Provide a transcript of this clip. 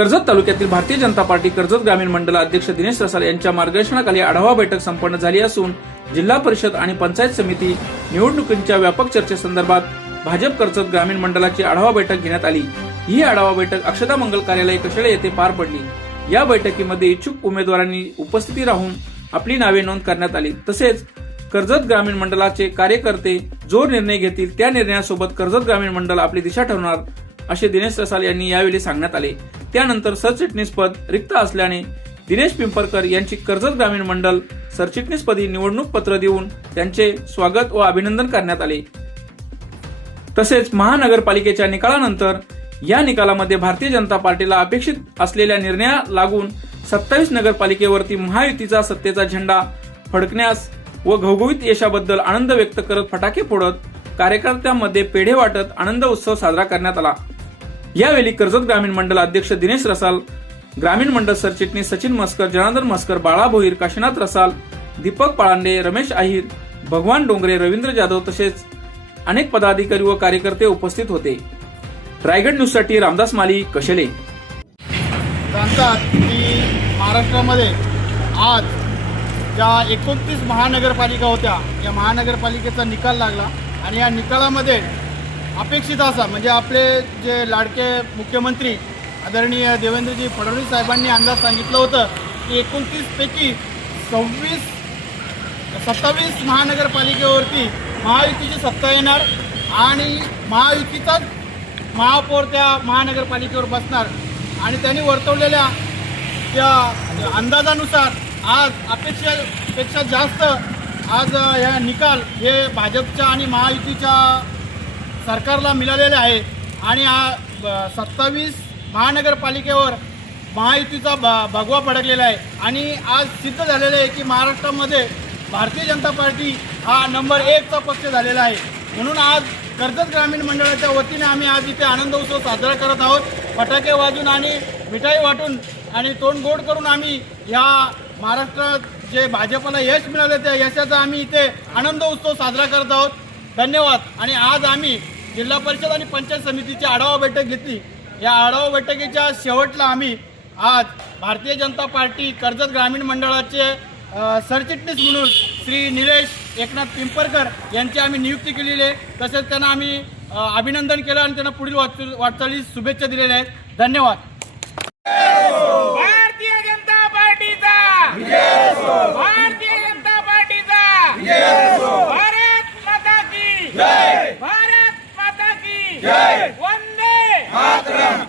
कर्जत तालुक्यातील भारतीय जनता पार्टी कर्जत ग्रामीण मंडल अध्यक्ष दिनेश रसाल यांच्या मार्गदर्शनाखाली आढावा बैठक संपन्न झाली असून जिल्हा परिषद आणि पंचायत समिती निवडणुकींच्या व्यापक चर्चेसंदर्भात भाजप कर्जत ग्रामीण मंडळाची आढावा बैठक घेण्यात आली। ही आढावा बैठक अक्षता मंगल कार्यालय कशेळे येथे पार पडली। या बैठकीमध्ये इच्छुक उमेदवारांनी उपस्थिती राहून आपली नावे नोंद करण्यात आली। तसेच कर्जत ग्रामीण मंडळाचे कार्यकर्ते जो निर्णय घेतील त्या निर्णयासोबत कर्जत ग्रामीण मंडळ आपली दिशा ठरवणार असे दिनेश रसाल यांनी यावेळी सांगण्यात आले। त्यानंतर सरचिटणीस पद रिक्त असल्याने दिनेश पिंपरकर यांची कर्जत ग्रामीण मंडळ सरचिटणीस पदी निवडणूक पत्र देऊन त्यांचे स्वागत व अभिनंदन करण्यात आले। तसेच महानगरपालिकेच्या निकालानंतर या निकालामध्ये भारतीय जनता पार्टीला अपेक्षित असलेल्या निर्णया लागून 27 नगरपालिकेवरती महायुतीचा सत्तेचा झेंडा फडकण्यास व घवघवीत यशाबद्दल आनंद व्यक्त करत फटाके फोडत कार्यकर्त्यांमध्ये पेढे वाटत आनंद उत्सव साजरा करण्यात आला। यावेळी कर्जत ग्रामीण मंडळ अध्यक्ष दिनेश रसाल, ग्रामीण मंडळ सरचिटणीस सचिन मस्कर, जनार्दन मस्कर, बाळा भोईर, काशीनाथ रसाल, दीपक पाळांडे, रमेश आहिर, भगवान डोंगरे, रवींद्र जाधव तसेच अनेक पदाधिकारी व कार्यकर्ते उपस्थित होते। रायगड न्यूज साठी रामदास माली, कशेळे। सांगतात की महाराष्ट्रामध्ये आज ज्या 29 महानगरपालिका होत्या या महानगरपालिकेचा निकाल लागला आणि या निकालामध्ये अपेक्षित असा म्हणजे आपले जे लाडके मुख्यमंत्री आदरणीय देवेंद्रजी फडणवीस साहेबांनी अंदाज सांगितलं होतं की 29 पैकी 27 महानगरपालिकेवरती महायुतीची सत्ता येणार आणि महायुतीचाच महापौर त्या महानगरपालिकेवर बसणार आणि त्यांनी वर्तवलेल्या त्या अंदाजानुसार आज अपेक्षेपेक्षा जास्त आज या निकाल हे भाजपच्या आणि महायुतीच्या सरकारला मिळालेले आहे आणि 27 महानगरपालिकेवर महायुतीचा भगवा फडकलेला आहे आणि आज सिद्ध झालेलं आहे की महाराष्ट्रामध्ये भारतीय जनता पार्टी हा नंबर 1चा पक्ष झालेला आहे। म्हणून आज कर्जत ग्रामीण मंडळाच्या वतीने आम्ही आज इथे आनंद उत्सव साजरा करत आहोत। फटाके वाजून आणि मिठाई वाटून आणि तोंड गोड करून आम्ही या महाराष्ट्रात जे भाजपला यश मिळालं त्या यशाचा आम्ही इथे आनंद उत्सव साजरा करत आहोत। धन्यवाद। आणि आज आम्ही जिल्हा परिषद आणि पंचायत समितीची आढावा बैठक घेतली। या आढावा बैठकीच्या शेवटला आम्ही आज भारतीय जनता पार्टी कर्जत ग्रामीण मंडळाचे सरचिटणीस म्हणून श्री निलेश एकनाथ पिंपरकर यांची आम्ही नियुक्ती केलेली आहे। तसेच त्यांना आम्ही अभिनंदन केलं आणि त्यांना पुढील वाटचालीस शुभेच्छा दिलेल्या आहेत। धन्यवाद। भारतीय जनता पार्टीचा विजय असो, भारतीय जनता पार्टीचा विजय असो, भारत माता की जय, भारत माता की जय, वंदे मातरम।